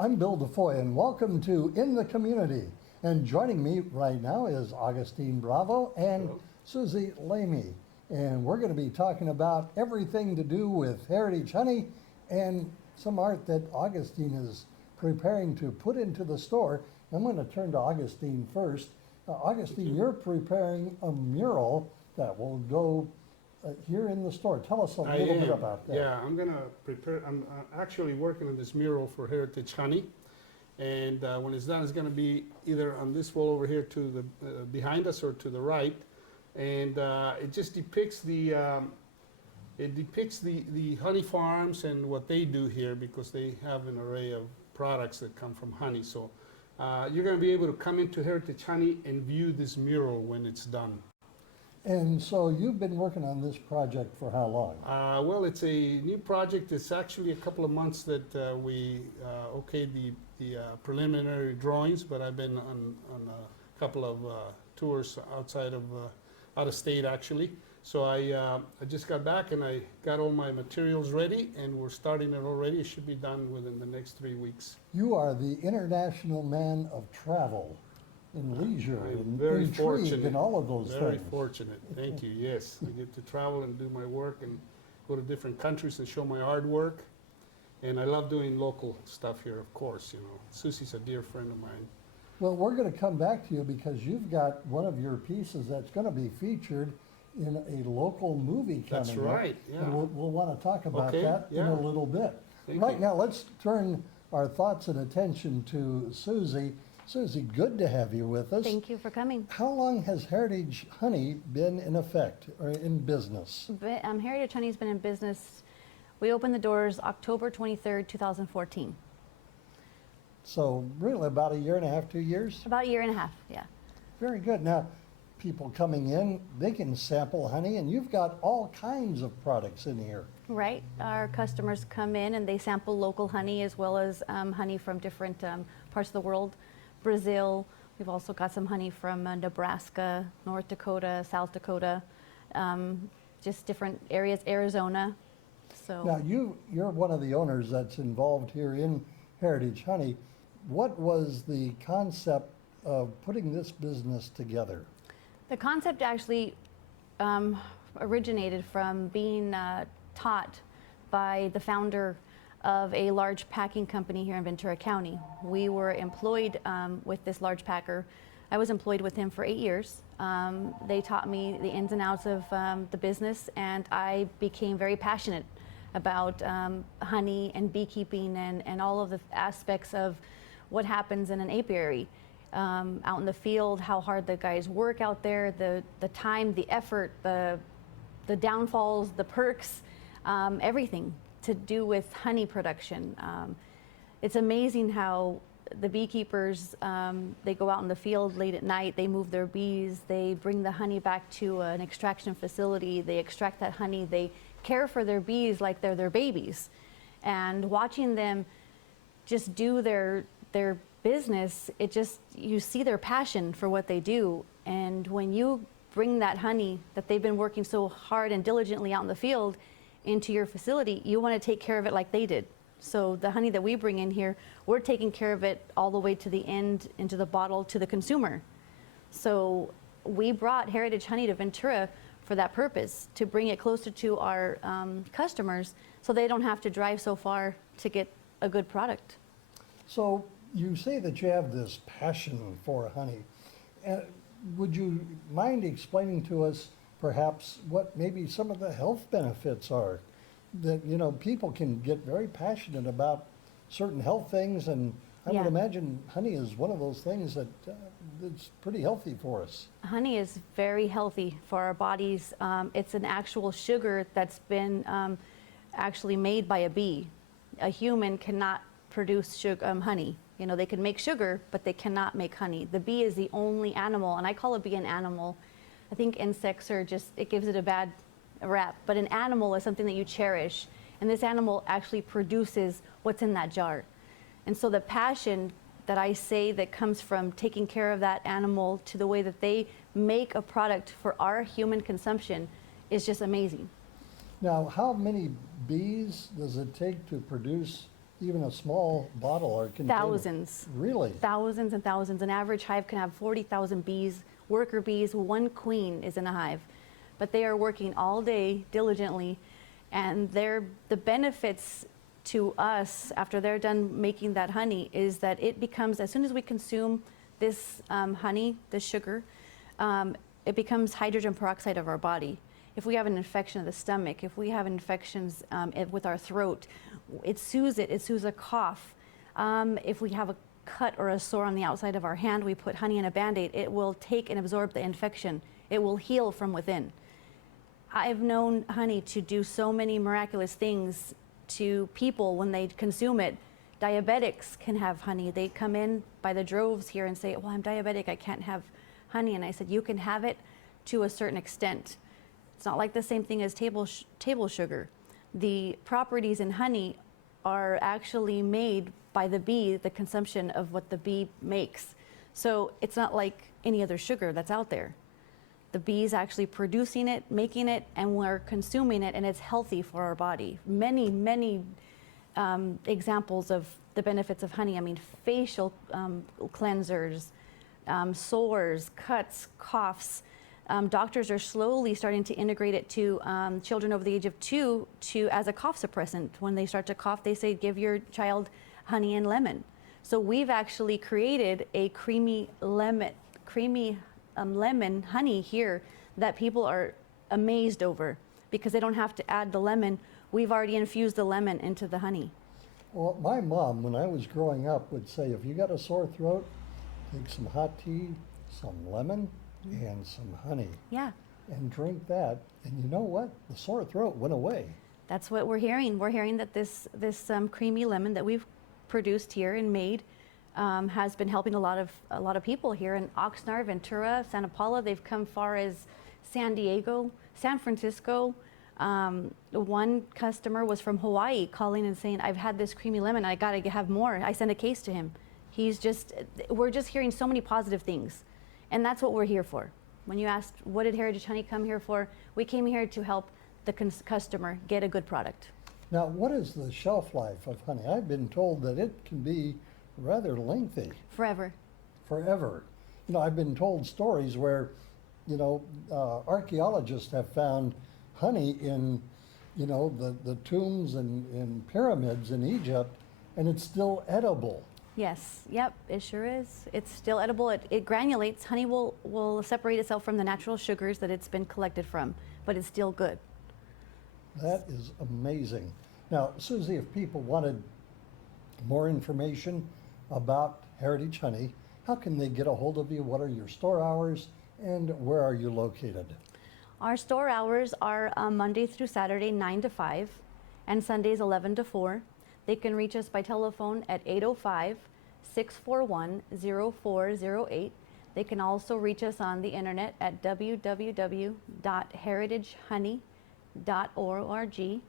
I'm Bill DeFoi, and welcome to In the Community. And joining me right now is Agustin Bravo and Susie Lemay. And we're going to be talking about everything to do with heritage honey and some art that Agustin is preparing to put into the store. I'm going to turn to Agustin first. Augustine, you're preparing a mural that will go here in the store. Tell us a little bit about that. Yeah, I'm going to prepare, I'm actually working on this mural for Heritage Honey. And when it's done, it's going to be either on this wall over here to the behind us or to the right. And it just depicts the honey farms and what they do here, because they have an array of products that come from honey. So you're going to be able to come into Heritage Honey and view this mural when it's done. And so you've been working on this project for how long? Well, it's a new project. It's actually a couple of months that we okayed the preliminary drawings, but I've been on a couple of tours outside of out of state actually. So I just got back and I got all my materials ready, and we're starting it already. It should be done within the next 3 weeks. You are the international man of travel and leisure and very intrigue fortunate and all of those Very things. fortunate. Thank you. Yes, I get to travel and do my work and go to different countries and show my artwork. And I love doing local stuff here, of course. You know, Susie's a dear friend of mine. Well, we're going to come back to you because you've got one of your pieces that's going to be featured in a local movie coming That's right, up. yeah. And we'll want to talk about Okay, that in yeah. a little bit. Thank Right you. now, let's turn our thoughts and attention to Susie. Susie, good to have you with us. Thank you for coming. How long has Heritage Honey been in effect or in business? Heritage Honey's been in business. We opened the doors October 23rd, 2014. So really about a year and a half, 2 years? About a year and a half, yeah. Very good. Now, people coming in, they can sample honey, and you've got all kinds of products in here. Right. Our customers come in and they sample local honey as well as honey from different parts of the world. Brazil. We've also got some honey from Nebraska, North Dakota, South Dakota, just different areas, Arizona. So Now, you're one of the owners that's involved here in Heritage Honey. What was the concept of putting this business together? the concept actually originated from being taught by the founder of a large packing company here in Ventura County. We were employed with this large packer. I was employed with him for 8 years. They taught me the ins and outs of the business, and I became very passionate about honey and beekeeping and all of the aspects of what happens in an apiary. Out in the field, how hard the guys work out there, the time, the effort, the downfalls, the perks, everything to do with honey production. It's amazing how the beekeepers, they go out in the field late at night, they move their bees, they bring the honey back to an extraction facility, they extract that honey, they care for their bees like they're their babies. And watching them just do their business, you see their passion for what they do. And when you bring that honey that they've been working so hard and diligently out in the field into your facility, you want to take care of it like they did. So the honey that we bring in here, we're taking care of it all the way to the end, into the bottle, to the consumer. So we brought Heritage Honey to Ventura for that purpose, to bring it closer to our customers so they don't have to drive so far to get a good product. So you say that you have this passion for honey. Would you mind explaining to us perhaps what maybe some of the health benefits are? That, you know, people can get very passionate about certain health things, and I would imagine honey is one of those things that that's pretty healthy for us. Honey is very healthy for our bodies. It's an actual sugar that's been actually made by a bee. A human cannot produce sugar, honey. You know, they can make sugar, but they cannot make honey. The bee is the only animal, and I call a bee an animal. I think insects are just, it gives it a bad rap, but an animal is something that you cherish, and this animal actually produces what's in that jar. And so the passion that I say that comes from taking care of that animal to the way that they make a product for our human consumption is just amazing. Now, how many bees does it take to produce even a small bottle or container? Thousands. Really? Thousands and thousands. An average hive can have 40,000 bees, worker bees. One queen is in a hive. But they are working all day diligently, and the benefits to us after they're done making that honey is that it becomes, as soon as we consume this honey, this sugar, it becomes hydrogen peroxide of our body. If we have an infection of the stomach, if we have infections with our throat, it soothes it. It soothes a cough. If we have a cut or a sore on the outside of our hand, we put honey in a Band-Aid. It will take and absorb the infection. It will heal from within. I've known honey to do so many miraculous things to people when they consume it. Diabetics can have honey. They come in by the droves here and say, well, I'm diabetic, I can't have honey. And I said, you can have it to a certain extent. It's not like the same thing as table sugar. The properties in honey are actually made by the bee, the consumption of what the bee makes. So it's not like any other sugar that's out there. The bees actually producing it, making it, and we're consuming it, and it's healthy for our body. Many, many examples of the benefits of honey. I mean, facial cleansers, sores, cuts, coughs. Doctors are slowly starting to integrate it to children over the age of 2 as a cough suppressant. When they start to cough, they say, give your child honey and lemon. So we've actually created a creamy lemon honey here that people are amazed over because they don't have to add the lemon. We've already infused the lemon into the honey. Well, my mom, when I was growing up, would say, if you got a sore throat, take some hot tea, some lemon, and some honey. Yeah. And drink that, and you know what? The sore throat went away. That's what we're hearing. We're hearing that this creamy lemon that we've produced here and made has been helping a lot of people here in Oxnard, Ventura, Santa Paula. They've come far as San Diego, San Francisco. One customer was from Hawaii calling and saying, I've had this creamy lemon, I gotta have more. I sent a case to him. We're just hearing so many positive things. And that's what we're here for. When you asked, what did Heritage Honey come here for? We came here to help the customer get a good product. Now, what is the shelf life of honey? I've been told that it can be rather lengthy. Forever. Forever. You know, I've been told stories where, archaeologists have found honey in, the tombs and pyramids in Egypt, and it's still edible. Yes, yep, it sure is. It's still edible. It granulates. Honey will separate itself from the natural sugars that it's been collected from, but it's still good. That is amazing. Now, Susie, if people wanted more information about Heritage Honey, how can they get a hold of you? What are your store hours, and where are you located? Our store hours are Monday through Saturday, 9 to 5, and Sundays, 11 to 4. They can reach us by telephone at 805-641-0408. They can also reach us on the internet at www.heritagehoney.org.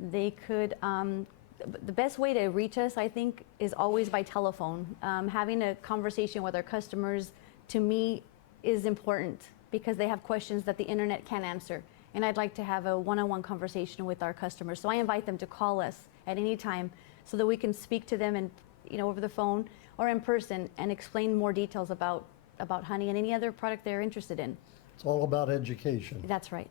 They could, the best way to reach us, I think, is always by telephone. Having a conversation with our customers, to me, is important because they have questions that the internet can't answer. And I'd like to have a one-on-one conversation with our customers. So I invite them to call us at any time so that we can speak to them and, over the phone or in person and explain more details about honey and any other product they're interested in. It's all about education. That's right.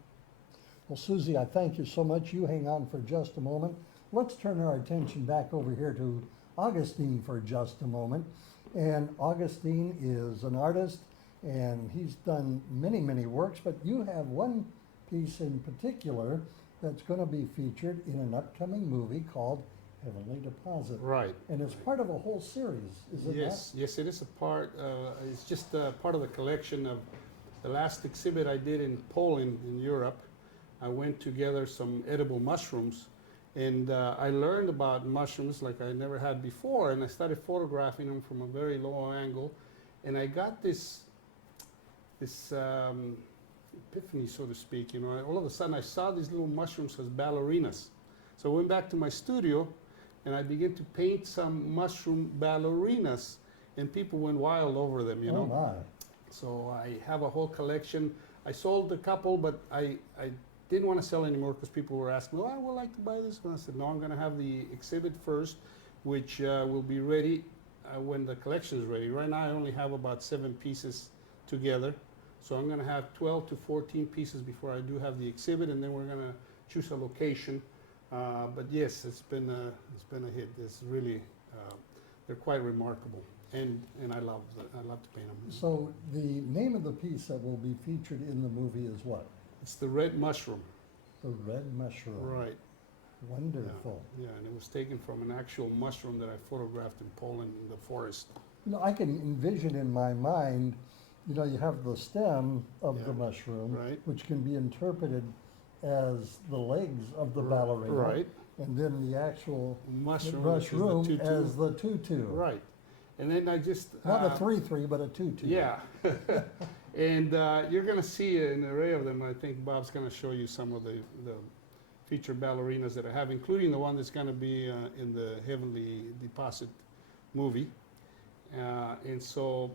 Well, Susie, I thank you so much. You hang on for just a moment. Let's turn our attention back over here to Agustin for just a moment. And Agustin is an artist, and he's done many, many works, but you have one piece in particular that's going to be featured in an upcoming movie called Heavenly Deposit. Right. And it's part of a whole series, is it Yes, yes, it is a part. It's just part of the collection of the last exhibit I did in Poland, in Europe. I went to gather some edible mushrooms, and I learned about mushrooms like I never had before, and I started photographing them from a very low angle, and I got this epiphany, so to speak. All of a sudden I saw these little mushrooms as ballerinas. So I went back to my studio, and I began to paint some mushroom ballerinas, and people went wild over them, Oh, my. So I have a whole collection. I sold a couple, but I didn't want to sell anymore because people were asking, well, I would like to buy this one. I said, no, I'm going to have the exhibit first which will be ready when the collection is ready. Right now, I only have about 7 pieces together. So I'm gonna have 12 to 14 pieces before I do have the exhibit, and then we're gonna choose a location. But yes, it's been a hit. It's really, they're quite remarkable, and I love to paint them. So the name of the piece that will be featured in the movie is what? It's the red mushroom. The red mushroom. Right. Wonderful. Yeah, and it was taken from an actual mushroom that I photographed in Poland in the forest. You know, I can envision in my mind, you know, you have the stem of the Yeah. mushroom, Right. which can be interpreted as the legs of the R- ballerina. Right. And then the actual Mushroom, which is the mushroom tutu. as the tutu. Right. And then I just Not a 3-3, but a 2-2. Yeah. And you're going to see an array of them. I think Bob's going to show you some of the featured ballerinas that I have, including the one that's going to be in the Heavenly Deposit movie. And so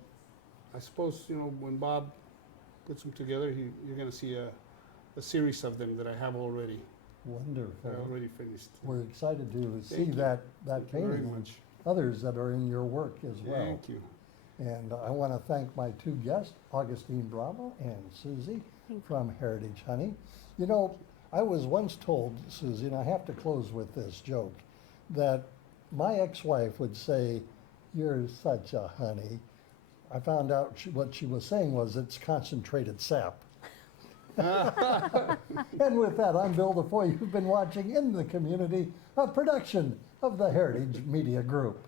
I suppose, you know, when Bob puts them together, you're going to see a series of them that I have already. Wonderful. They're already finished. We're excited to see Thank you. that Thank you very painting and much. others that are in your work as well. Thank you. And I want to thank my 2 guests, Agustin Bravo and Susie Thank you. from Heritage Honey. You know, I was once told, Susie, and I have to close with this joke, that my ex-wife would say, "You're such a honey." I found out what she was saying was it's concentrated sap. And with that, I'm Bill DeFoy. You've been watching In the Community, a production of the Heritage Media Group.